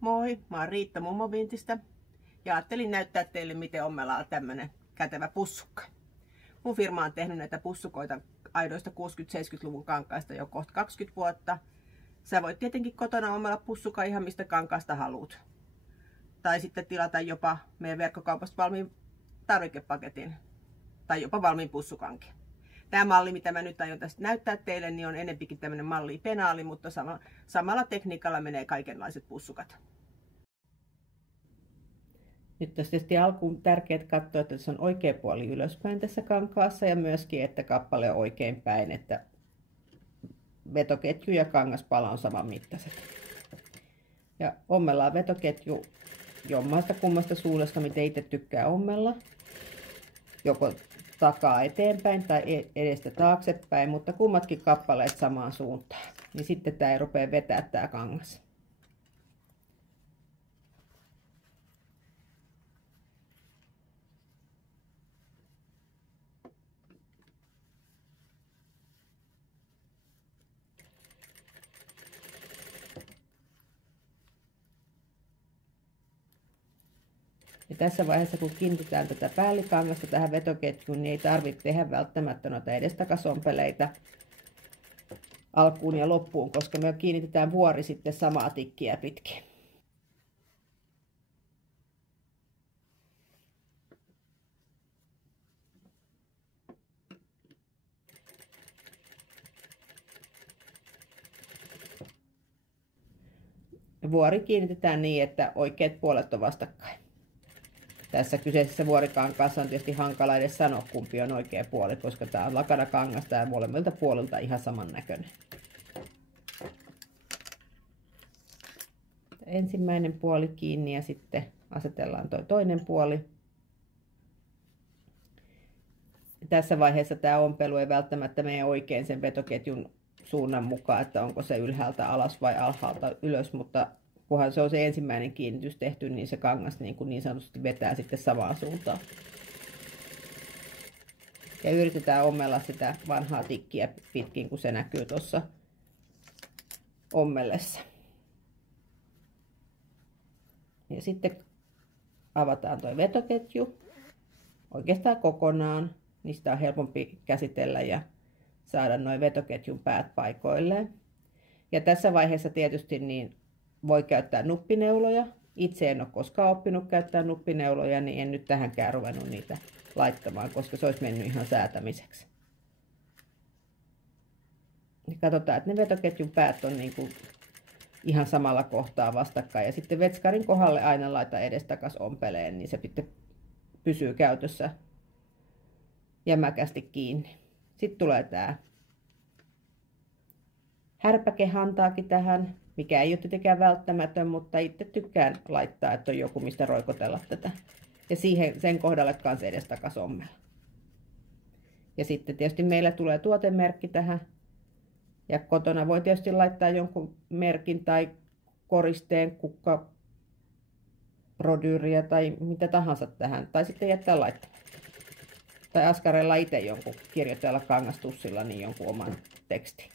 Moi, mä oon Riitta Mummovintistä ja ajattelin näyttää teille, miten ommella on tämmönen kätevä pussukka. Mun firma on tehnyt näitä pussukoita aidoista 60-70-luvun kankaista jo kohta 20 vuotta. Sä voit tietenkin kotona ommella pussuka ihan mistä kankaasta haluat. Tai sitten tilata jopa meidän verkkokaupasta valmiin tarvikepaketin tai jopa valmiin pussukankin. Tämä malli, mitä mä nyt aion tästä näyttää teille, niin on enempikin tämmöinen malli penaali, mutta samalla tekniikalla menee kaikenlaiset pussukat. Nyt tässä tietysti alkuun tärkeää katsoa, että se on oikea puoli ylöspäin tässä kankaassa ja myöskin, että kappale on oikein päin, että vetoketju ja kangaspala on saman mittaiset. Ja ommellaan vetoketju jommasta kummasta suunnasta, miten itse tykkää ommella. Joko takaa eteenpäin tai edestä taaksepäin, mutta kummatkin kappaleet samaan suuntaan. Niin sitten tämä ei rupea vetää tämä kangas. Ja tässä vaiheessa, kun kiinnitetään tätä päällikangasta tähän vetoketjuun, niin ei tarvitse tehdä välttämättä noita edestakasompeleita alkuun ja loppuun, koska me kiinnitetään vuori sitten samaa tikkiä pitkin. Vuori kiinnitetään niin, että oikeat puolet on vastakkain. Tässä kyseisessä vuorikankaassa on tietysti hankala edes sanoa, kumpi on oikea puoli, koska tämä on lakanakangasta ja molemmilta puolilta ihan samannäköinen. Ensimmäinen puoli kiinni ja sitten asetellaan tuo toinen puoli. Tässä vaiheessa tämä ompelu ei välttämättä mene oikein sen vetoketjun suunnan mukaan, että onko se ylhäältä alas vai alhaalta ylös, mutta kunhan se on se ensimmäinen kiinnitys tehty, niin se kangas niin sanotusti vetää sitten samaan suuntaan. Ja yritetään ommella sitä vanhaa tikkiä pitkin, kun se näkyy tuossa ommellessa. Ja sitten avataan tuo vetoketju oikeastaan kokonaan. Niistä on helpompi käsitellä ja saada nuo vetoketjun päät paikoilleen. Ja tässä vaiheessa tietysti niin voi käyttää nuppineuloja. Itse en ole koskaan oppinut käyttää nuppineuloja, niin en nyt tähänkään ruvennut niitä laittamaan, koska se olisi mennyt ihan säätämiseksi. Ja katsotaan, että ne vetoketjun päät on niin kuin ihan samalla kohtaa vastakkain. Ja sitten vetskarin kohdalle aina laita edestakas ompeleen, niin se sitten pysyy käytössä jämäkästi kiinni. Sitten tulee tämä härpäkehantaakin tähän, mikä ei ole tietenkään välttämätön, mutta itse tykkään laittaa, että on joku mistä roikotella tätä. Ja sen kohdalle kanssa edestakas ommella. Ja sitten tietysti meillä tulee tuotemerkki tähän. Ja kotona voi tietysti laittaa jonkun merkin tai koristeen, kukkarodyyriä tai mitä tahansa tähän. Tai sitten jättää laittamaan. Tai askarella itse jonkun, kirjoitella kangastussilla niin jonkun oman tekstin.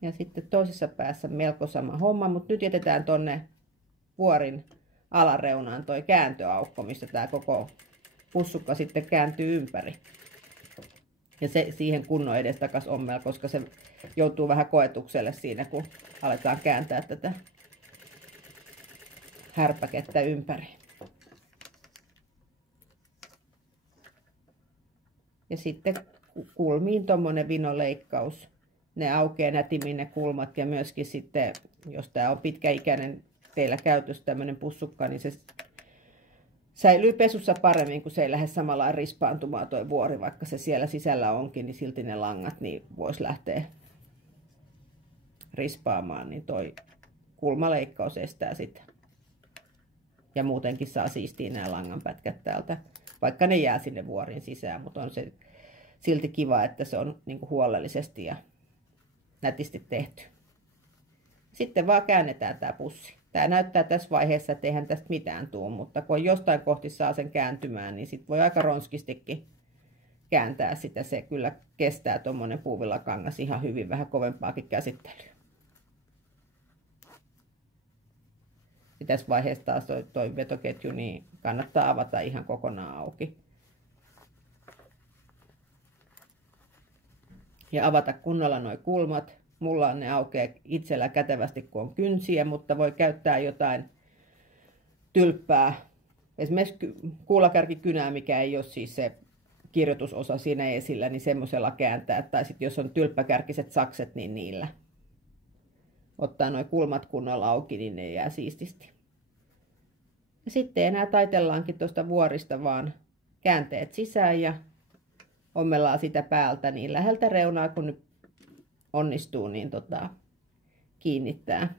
Ja sitten toisessa päässä melko sama homma, mutta nyt jätetään tonne vuorin alareunaan toi kääntöaukko, mistä tämä koko pussukka sitten kääntyy ympäri. Ja se siihen kunnon edestakas ommella, koska se joutuu vähän koetukselle siinä, kun aletaan kääntää tätä härpäkettä ympäri. Ja sitten kulmiin tommonen vinoleikkaus. Ne aukeaa nätimmin ne kulmat ja myöskin sitten, jos tämä on pitkäikäinen teillä käytössä tämmöinen pussukka, niin se säilyy pesussa paremmin, kun se ei lähde samalla rispaantumaan tuo vuori, vaikka se siellä sisällä onkin, niin silti ne langat niin voisi lähteä rispaamaan, niin toi kulmaleikkaus estää sitä. Ja muutenkin saa siistiä nämä langanpätkät täältä, vaikka ne jää sinne vuorin sisään, mutta on se silti kiva, että se on niin kuin huolellisesti ja nätisti tehty. Sitten vaan käännetään tämä pussi. Tämä näyttää tässä vaiheessa, että eihän tästä mitään tule, mutta kun jostain kohti saa sen kääntymään, niin sit voi aika ronskistikin kääntää sitä. Se kyllä kestää tuommoinen puuvillakangas ihan hyvin, vähän kovempaakin käsittelyä. Ja tässä vaiheessa taas toi vetoketju niin kannattaa avata ihan kokonaan auki. Ja avata kunnolla nuo kulmat. Mulla ne aukeaa itsellä kätevästi, kun on kynsiä, mutta voi käyttää jotain tylppää. Esimerkiksi kuulakärkikynää, mikä ei ole siis se kirjoitusosa siinä esillä, niin semmoisella kääntää. Tai sitten jos on tylppäkärkiset sakset, niin niillä. Ottaa nuo kulmat kunnolla auki, niin ne jää siististi. Ja sitten enää taitellaankin tuosta vuorista vaan käänteet sisään ja ommellaan sitä päältä niin läheltä reunaa, kun nyt onnistuu, niin kiinnittää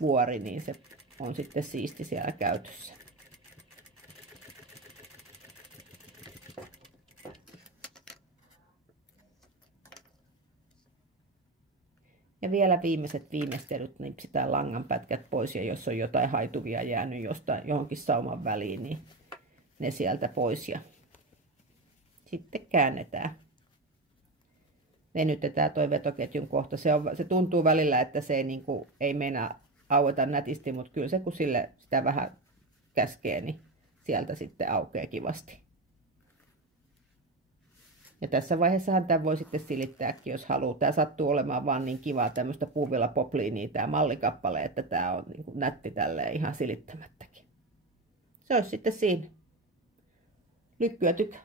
vuori, niin se on sitten siisti siellä käytössä. Ja vielä viimeiset viimeistelyt, nipsitään langanpätkät pois, ja jos on jotain haituvia jäänyt johonkin sauman väliin, niin ne sieltä pois ja sitten käännetään. Venytetään toi vetoketjun kohta. Se tuntuu välillä, että se ei meinaa aueta nätisti, mutta kyllä se kun sitä vähän käskee, niin sieltä sitten aukeaa kivasti. Ja tässä vaiheessahan tämä voi sitten silittääkin, jos haluaa. Tämä sattuu olemaan vaan niin kivaa tämmöistä puuvillapopliinia tämä mallikappale, että tämä on niin kuin nätti tälleen ihan silittämättäkin. Se olisi sitten siinä. Lykkyä tykö.